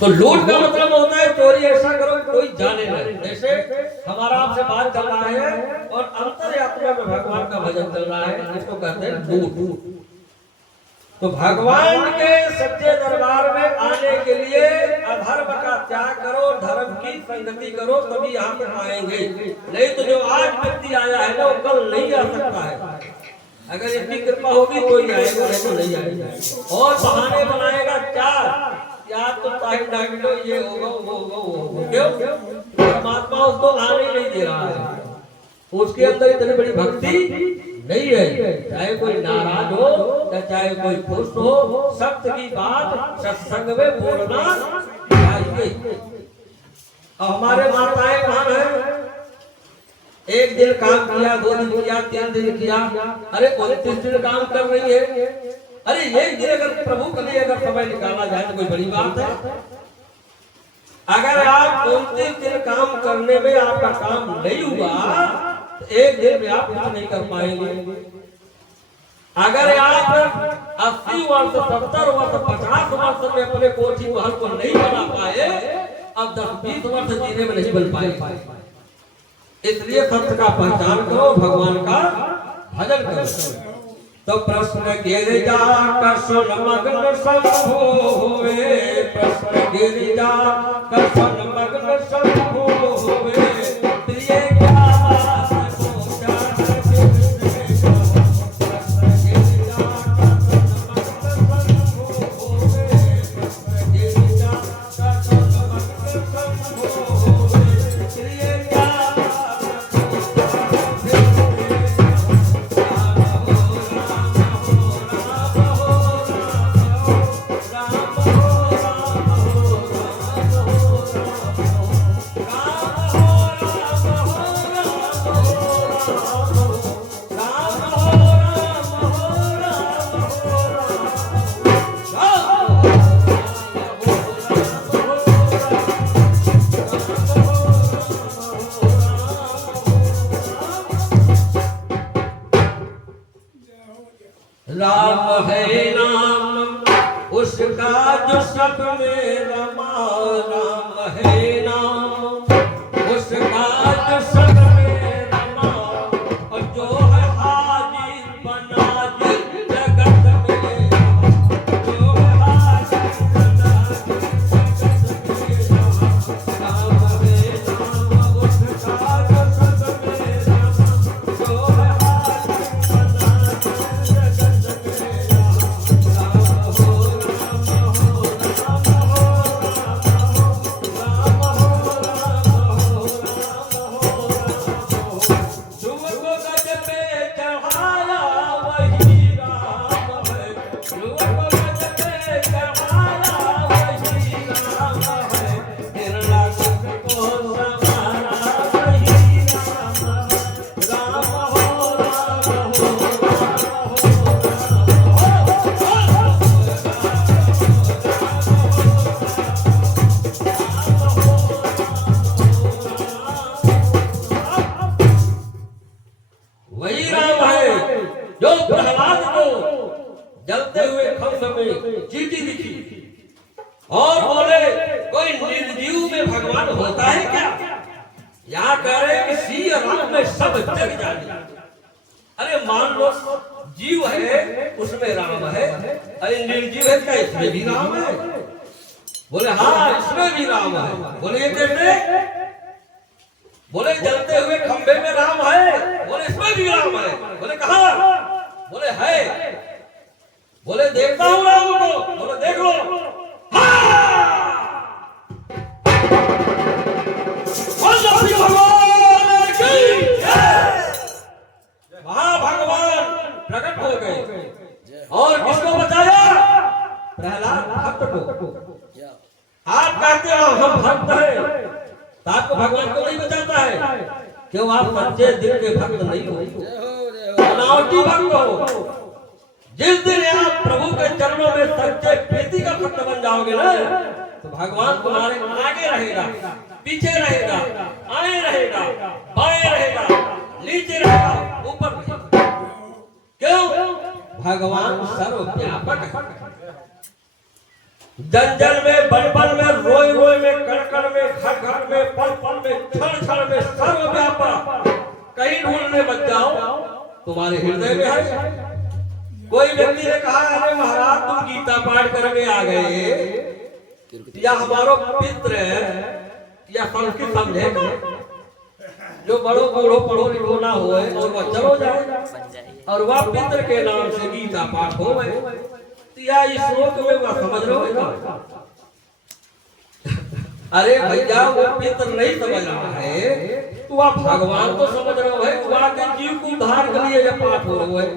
तो लूट का मतलब होता है चोरी ऐसा करो कोई जाने ना। जैसे हमारा आपसे बात चल रहा है और अंतर यात्रा में भगवान का भजन चल रहा है, इसको कहते हैं लूट। तो भगवान के सच्चे दरबार में आने के लिए अधर्म का त्याग करो, धर्म की संगति करो, तभी यहाँ पे आएंगे। नहीं तो जो आज व्यक्ति आया है ना वो कल नहीं आ सकता है। अगर इतनी कृपा होगी कोई आएगा, नहीं तो नहीं आएगा। और बहाने बनाएगा चार, या तो टाइम डालो, ये होगा वो होगा वो होगा। क्यों? परमात्मा उसको आने ही नहीं दे रहा है, उसके अंदर इतनी बड़ी भक्ति नहीं है। चाहे कोई नाराज हो या चाहे कोई खुश हो, सत्य की बात सत्संग में बोलना चाहिए। और हमारे माताएं कहाँ हैं? एक दिन काम किया, 2 दिन किया, 3 दिन किया, अरे 29 दिन काम कर रही है। अरे एक दिन अगर प्रभु के लिए अगर समय निकाला जाए तो कोई बड़ी बात है। अगर आप 29 दिन काम करने में आपका काम नहीं हुआ तो एक दिन में आप कुछ नहीं कर पाएंगे। अगर आप 80 वर्ष 70 वर्ष 50 वर्ष में अपने कोठी महल को नहीं बना पाए, अब 10-20 वर्ष जीने में नहीं बन पाएंगे। इसलिए सत्य का पहचान करो, भगवान का भजन करो। तो प्रश्न गिरिजा कसन मग्न शंभो होवे, प्रश्न गिरिजा कसन मग्न शंभो होवे, प्रिय क्या बात को जाने प्रश्न गिरिजा कसन मग्न शंभो होवे, प्रश्न गिरिजा कसन मग्न शंभो होवे, प्रिय क्या राम है नाम उसका जो सब में रमा, राम है नाम उसका जो सब में रमा, और जो है हाजिर बनाजिर जगत में, जो है हाजिर बनाजिर जगत में, राम है नाम उसका जो सब में रमा, जो है जलते हुए खम्भ में चींटी दिखी और बोले कोई निर्जीव में भगवान होता है क्या? यहाँ कह रहे कि सी राम में सब जग जाने। अरे मान लो जीव है उसमें राम है, अरे निर्जीव है क्या इसमें भी राम है? बोले हाँ इसमें भी राम है। बोले ये कैसे? बोले जलते हुए खंभे में राम है। बोले इसमें भी राम है। बोले कहाँ? बोले है। बोले देखता हूँ राम को। बोले देख लो। वहां भगवान प्रकट हो गए और किसको बचाया? प्रहलाद भक्त को। आप कहते हो हम भक्त हैं, तो आपको भगवान को नहीं बचाता है? क्यों आप सच्चे दिल के भक्त नहीं हो, बनावटी भक्त हो। जिस दिन आप प्रभु के चरणों में सच्चे प्रीति का भक्त बन जाओगे ना, तो भगवान तुम्हारे आगे रहेगा, पीछे रहेगा, आए रहेगा, बाएं रहेगा, नीचे रहेगा, ऊपर रहेगा। क्यों? भगवान सर्वव्यापक है। जंगल में बलबल में में क्षण क्षण में सर्वव्यापक, कहीं ढूंढने मत जाओ, तुम्हारे हृदय में है। कोई व्यक्ति ने कहा, अरे महाराज तुम गीता पाठ करके आ गए, या हमारो पितृ या संस्कृत समझेगा, जो बड़ो बूढ़ो पढ़ो लिखो ना हो और वह चलो जाए और वह पितृ के नाम से गीता पाठ हो गए, या इस श्लोक में वह समझ रहे हो? अरे भैया वो पितृ नहीं समझ रहा है, तो आप भगवान तो समझ रहे हो, वहाँ के जीव को उद्धार के लिए जब पाठ हो रहे है,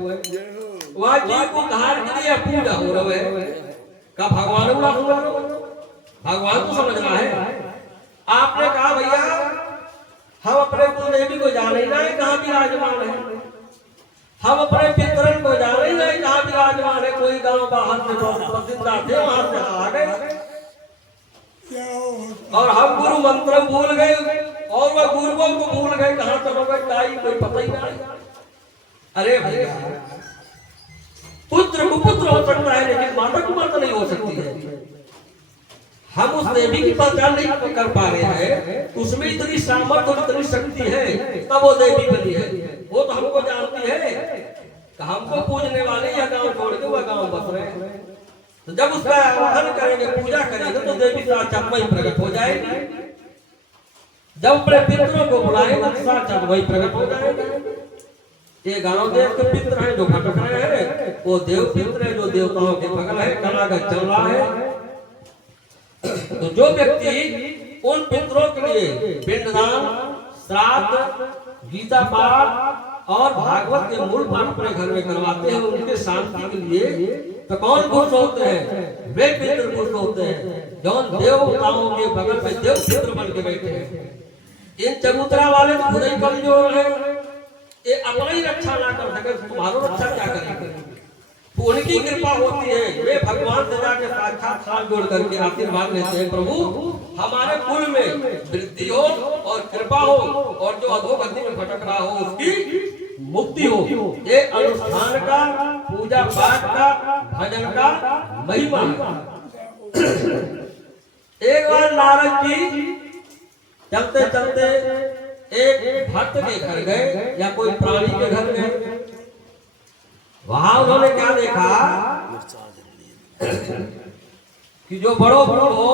वहाँ जीव को उद्धार के लिए पूजा हो रहे है, का भगवान को समझ रहे हो? भगवान तो समझ रहा है। आपने कहा भैया हम अपने कुल देवी को जाने ना कहाँ विराजमान है, हम अपने पितरन को जाने नहीं कहाँ विराजमान है। कोई गांव बाहर से प्रसिद्ध थे, वहां से आ गए और हम गुरु मंत्र भूल गए और वह गुरुओं को भूल गए, कहाँ चलो गए कोई पता ही नहीं। अरे भैया पुत्र कुपुत्र हो सकता है, लेकिन माता कुमाता नहीं हो सकती है। हम उस देवी की पहचान नहीं कर पा रहे हैं, उसमें इतनी सामर्थ्य और इतनी शक्ति है, तब वो देवी बनी है। वो तो हमको जानती है, हमको पूजने वाले या गांव छोड़ के वह गांव बस रहे हैं। तो जब उसका आराधन करेंगे, पूजा करेंगे, तो देवी साक्षात वही प्रकट हो जाएगी। जब अपने पितरों को बुलाएंगे तो साक्षात वही प्रकट हो जाएंगे। ये गांव देव के पितर हैं जो भटक रहे हैं, वो देव पितर है जो देवताओं के बगल है, कलागत चल रहा है। तो जो व्यक्ति उन पितरों के लिए पिंडदान, श्राद्ध, गीता पाठ और भागवत के मूल पाठ अपने घर में करवाते हैं उनके शांति के लिए, तो कौन खुश होते हैं? वे पितर खुश होते हैं जो देवताओं के बगल में देव पितर बन के बैठे हैं। इन चबूतरा वाले तो खुद ही कमजोर है, ये अपना ही रक्षा ना कर सके, तुम्हारो रक्षा क्या करेंगे? उनकी कृपा होती है, वे भगवान से जाके साक्षात हाथ जोड़ करके आशीर्वाद लेते हैं, प्रभु हमारे कुल में वृद्धि हो और कृपा हो, और जो अधोगति में भटक रहा हो उसकी मुक्ति हो। ये अनुष्ठान का, पूजा पाठ का, भजन का महिमा है। एक बार नारद जी चलते चलते एक भक्त के घर गए या कोई प्राणी के घर गए, वहां उन्होंने क्या देखा कि जो बड़ो बड़ो हो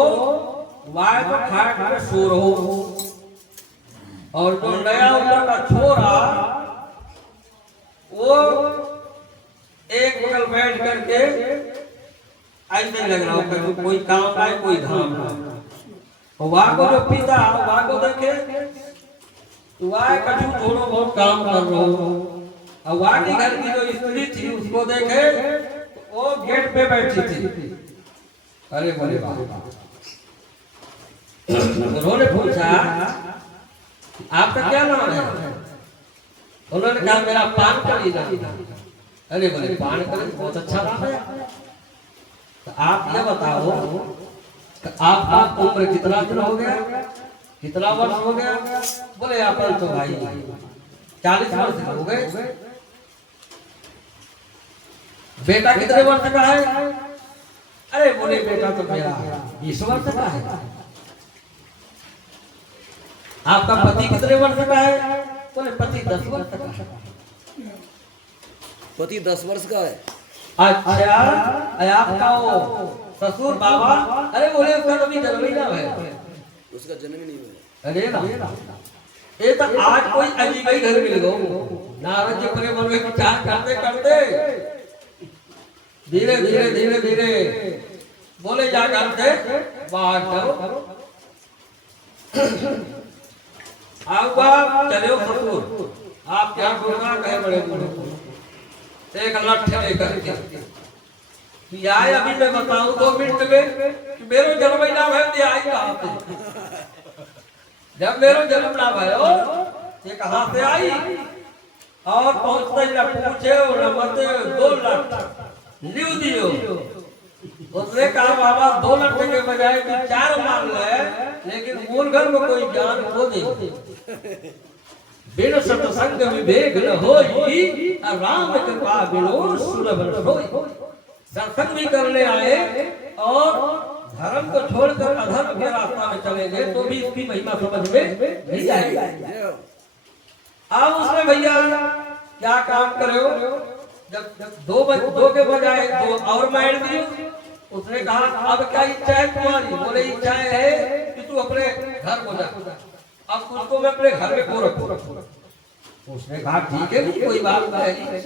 वह तो खाट में सो रहो, और जो नया उम्र का छोरा वो एक बगल बैठ करके ऐसे लग रहा हो कोई काम आए कोई धाम आए। वहां को जो पिता वहां को देखे तो वह कछु थोड़ा बहुत काम कर रहा हो, और वहां की घर की जो स्त्री थी उसको देखे वो गेट पे बैठी थी। अरे बोले उन्होंने पूछा आपका क्या नाम है? उन्होंने कहा मेरा पान करी नाम। अरे बोले पान करी बहुत अच्छा नाम है, तो आप ये बताओ आपका उम्र कितना दिन हो गया, कितना वर्ष हो गया? बोले अपन तो भाई 40 वर्ष हो गए। बेटा कितने वर्ष का है? अरे बोले बेटा तो मेरा 20 वर्ष का है। आपका पति कितने वर्ष का है? बोले पति 10 वर्ष का है। पति 10 वर्ष का है। अच्छा आपका वो ससुर बाबा? अरे बोले उसका कभी जन्म ही ना है, उसका जन्म ही नहीं हुआ। अरे ना ये तो आज कोई अजीब ही घर मिल गो। नारद जी अपने मन में विचार करते करते धीरे धीरे धीरे धीरे बोले जा करते बाहर करो अब चले ससुर आप क्या बोलना कहे बड़े बूढ़े एक लठ लेकर कि आए अभी मैं बताऊं 2 मिनट में कि मेरे जन्म ही ना है आई कहां से? जब मेरे जन्म ना भयो ये कहां से आई? और पहुंचते ही ना पूछे और मत 2 लाख न्यू दियो। उसने कहा बाबा 2 लाख के बजाय 4 मान ले, लेकिन मूल घर में कोई ज्ञान खो नहीं। बिन सत्संग विवेक न होई, राम कृपा बिनु सुलभ न होई। सत्संग भी करने आए और धर्म को छोड़कर अधर्म के रास्ता में चलेंगे तो भी इसकी महिमा समझ में नहीं आएगी। अब उसने भैया क्या काम करे हो, जब दो के बजाय दो और मार दिए। उसने कहा अब क्या इच्छा है तुम्हारी? बोले इच्छा है कि तू अपने घर को जा, अब उसको मैं अपने घर में को रखूं। उसने कहा ठीक है कोई बात नहीं,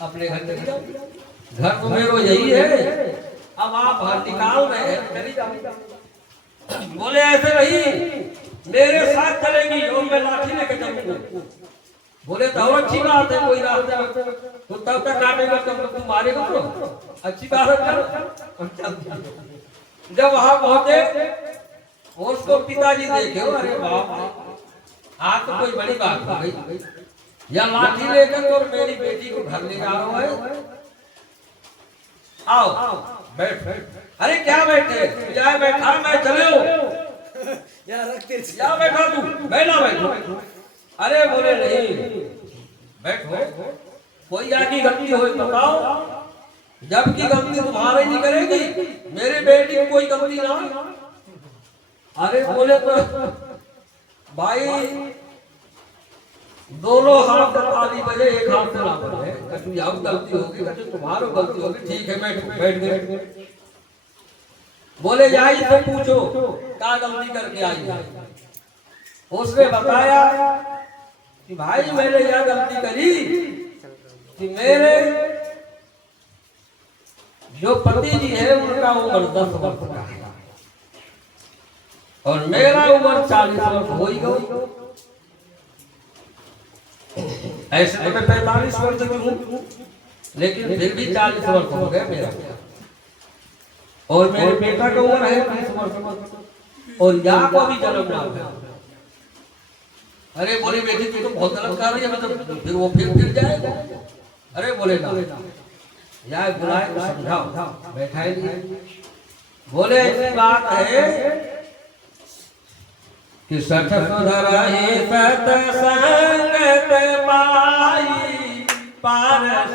अपने घर चली जाओ, घर तो मेरा यही है, अब आप बाहर निकाल रहे हैं चली जाओ। बोले ऐसे नहीं, मेरे साथ चलेगी और मैं लाठी लेके चलूंगा। बोले तो और अच्छी बात है, कोई रास्ते में तो तब तक काटेगा तब तक तू मारेगा तो अच्छी बात है। जब वहां पहुंचे उसको पिताजी देखे, अरे बाप आज तो कोई बड़ी बात हो गई, या लाठी लेकर और मेरी बेटी को घर ले जा रहा है। आओ बैठ। अरे क्या बैठे, क्या बैठा, मैं चले हो या रखते क्या बैठा तू, बैठा बैठो। अरे बोले नहीं बैठो, कोई आगे गलती हो बताओ, जबकि गलती तुम्हारी नहीं करेगी, मेरे बेटी को कोई गलती ना। अरे बोले तो भाई दोनों हाथ से ताली बजे, एक हाथ से ना बजे, कभी अब गलती होगी कभी तुम्हारी गलती होगी, ठीक है बैठ गए। बोले जाई से पूछो क्या गलती करके आई है। उसने बताया कि भाई मैंने यह गलती करी कि मेरे जो पति जी है उनका उम्र 10 वर्ष का है और मेरा उम्र 40 वर्ष हो ही गई। ऐसे तो मैं 45 वर्ष की हूँ, लेकिन फिर भी 40 वर्ष हो गए मेरा, और मेरे बेटा का उम्र है 20 वर्ष, और यहाँ को भी जन्म ना है। अरे बोले बेटी तू तो बहुत गलत कर रही है, मतलब फिर वो फिर जाएगा। अरे बोले ना यार बुलाए समझाओ, बैठा ही नहीं। बोले ऐसी बात है कि सठ सुधरहि सत्संगत पाई पारस